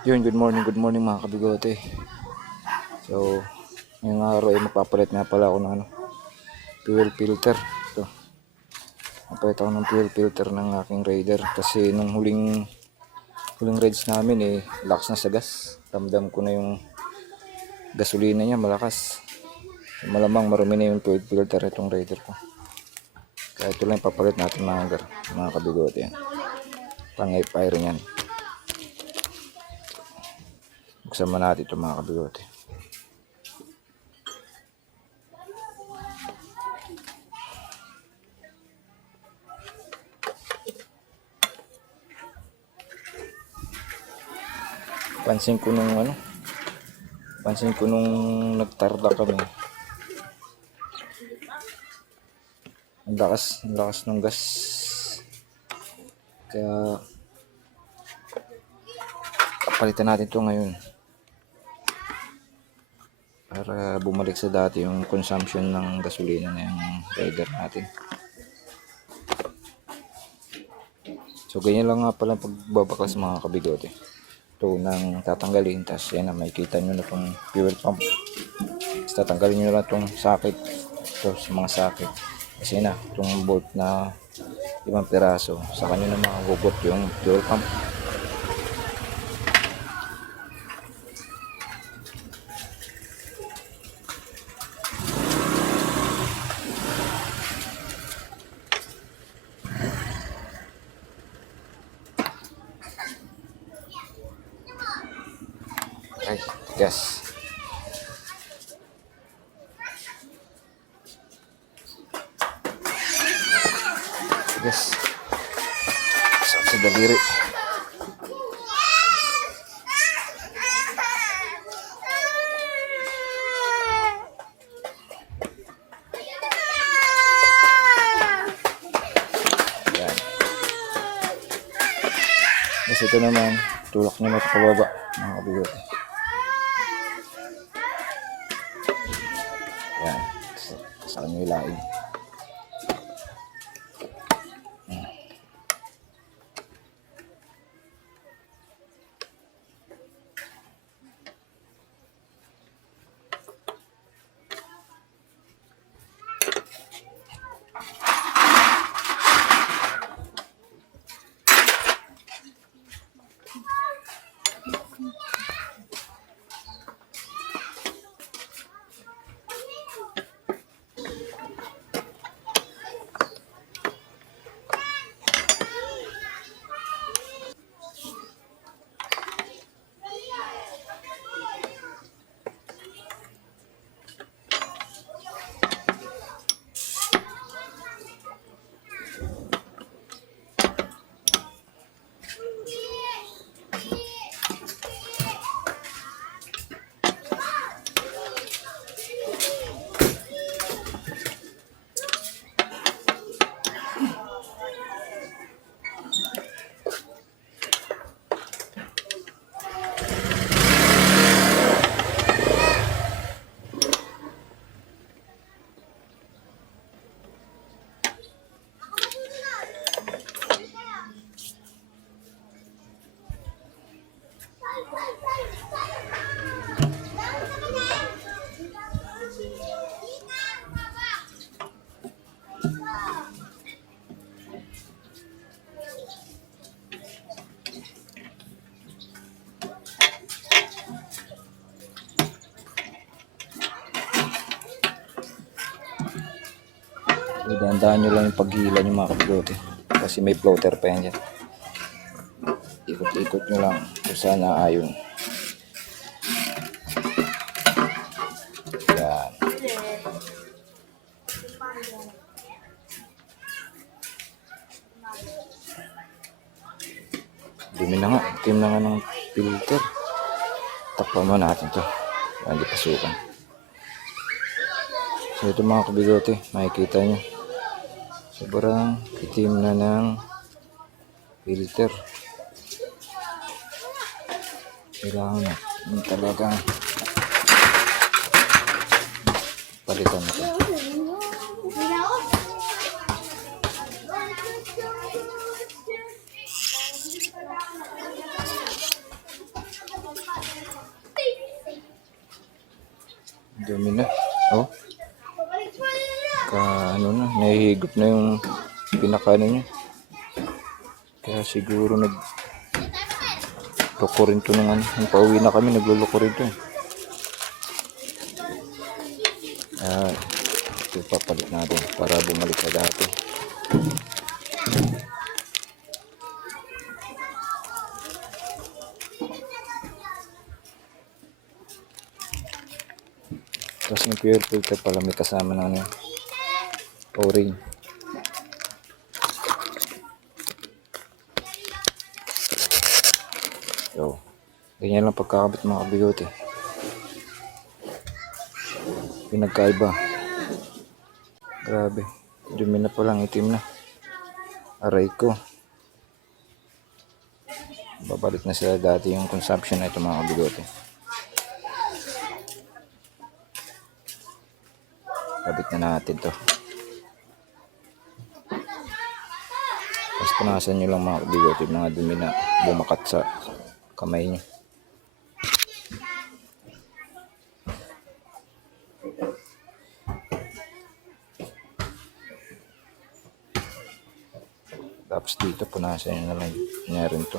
Yun, good morning, good morning mga kabigote. So, ngayong araw ay magpapalit nga pala ako ng ano, fuel filter. Ito. Magpapalit ako ng fuel filter ng aking Raider kasi nung huling huling rides namin eh, lakas na sa gas. Ramdam ko na yung gasolina niya malakas. Malamang marumi na yung fuel filter itong Raider ko. Kaya ito lang papalit natin mga, mga kabigote yan. Pang fire yan. Buksan mo natin ito mga kabigote. Pansin ko nung ano, pansin ko nung nagtarda kami. Ang lakas, ang lakas ng gas. Kaya kapalitan natin ito ngayon para bumalik sa dati yung consumption ng gasolina na yung rider natin. So ganyan lang nga pala pagbabaklas mga kabigote. Ito nang tatanggalin tapos yan na makikita nyo na itong fuel pump. Tapos tatanggalin nyo lang itong socket. Ito sa mga socket. Kasi na itong bolt na limang piraso sa kanyo na magugot yung fuel pump Ay, tigas. Tigas. Sakit sa daliri. Yan. Kasi ito naman, tulak niya na ito pababa, mga kabigot. Yan. Sa, sa kanya ilain. So, dahan-dahan nyo lang yung paghila nyo mga kabigote. Kasi may floater pa yan dyan. Ikot-ikot nyo lang kung saan naayon. Yan. Dumi na nga. Itim na nga ng filter. Takpan mo natin to. Hindi pasukan. So ito mga kabigote, makikita nyo sobrang itim na ng filter. Kailangan na. Yung talagang palitan ito dumi na. Oh. Na, nahihigop na yung pinaka ano niya. Kaya siguro nag loko rin to ng ano. Nung pauwi na kami, nagluloko rin to. eh. Ah, ito papalit natin para bumalik sa dati. Tapos yung pure filter pala may kasama ng ano, o-ring. So, ganyan lang pagkakabit mga kabigote. Pinagkaiba. Grabe. Dumi na pa lang, itim na. Aray ko. Babalik na sila dati yung consumption na ito mga kabigote. Kabit na natin to. Punasan nyo lang mga kabigote, mga dumi na bumakat sa kamay nyo. Tapos dito punasan nyo na lang niya rin to.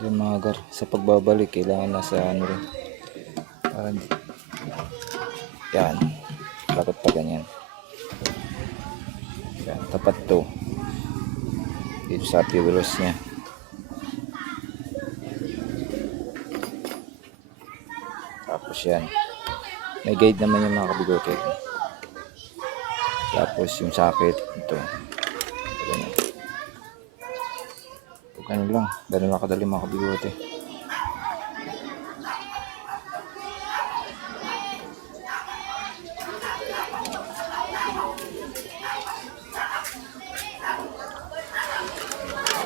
Yung mga gar, sa pagbabalik, kailangan nasa ano rin. Parang, yan. Dapat pa ganyan. Yan, tapat to. Dito sa pilos niya. Tapos yan. May guide naman yung mga kabigote. Tapos yung socket, ito. Ganyan. Ganun lang. Ganun lang kadali mga kabigote.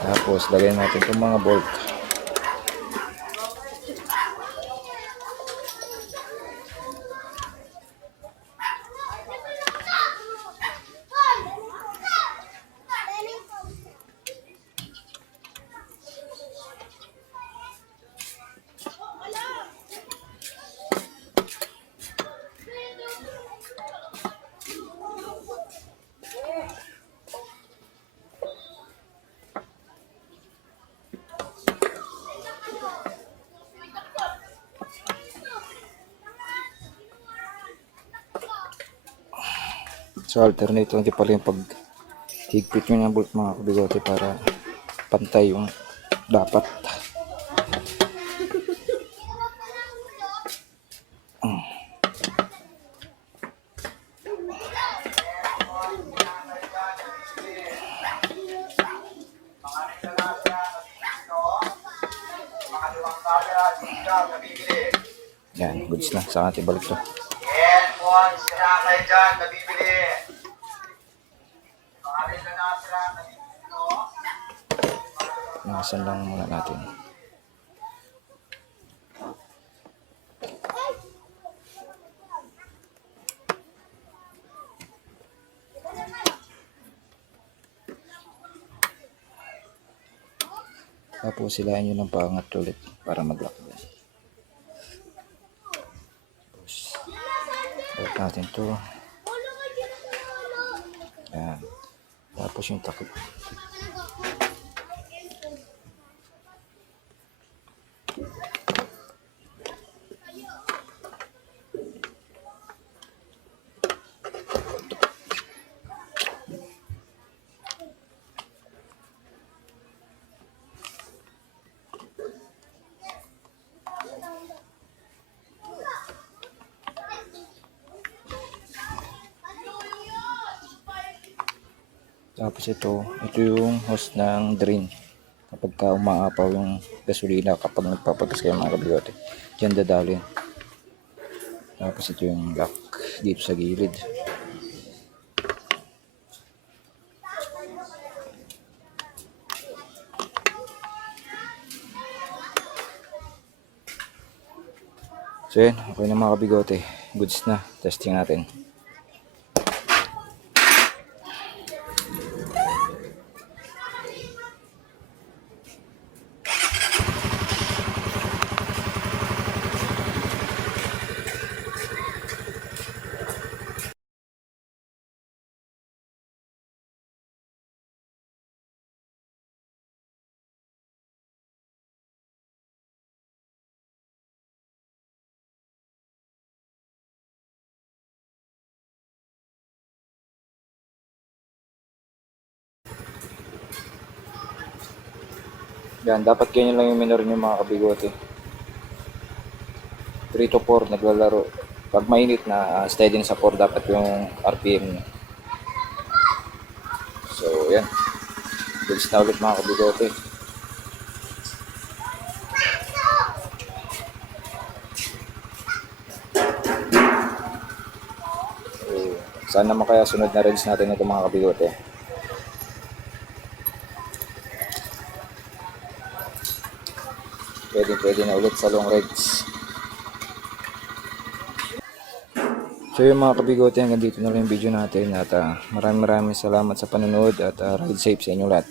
Tapos, lagay natin itong mga bolt. So, alternate lang pala yung pag higpit nyo ng bolt mga kabigote para pantay yung dapat. Yan, goods na. Sa ating balik to. Yan ang sira kayo dyan, Nakasan lang muna natin. Tapos silain nyo ng pangat ulit para mag-lock din. Tapos, lock natin to. Yan. Tapos yung takip. Tapos ito, ito yung hose ng drain. Kapag ka umaapaw yung gasolina kapag nagpapagas kayo mga kabigote. Diyan dadalhin. Tapos ito yung lock dito sa gilid. So yan, okay na mga kabigote. Goods na. Testing natin. Yan, dapat ganyan lang yung minor nyo mga kabigote. 3 to 4 naglalaro. Pag mainit na, ah, steady na sa 4 dapat yung RPM nyo. So, yan. Goods na ulit mga kabigote. So, saan naman kaya sunod na rides natin ito mga kabigote? Pwede pwede na ulit sa long rides. So yung mga kabigote hanggang dito na lang yung video natin at ah, maraming maraming salamat sa panonood at ah, ride safe sa inyo lahat.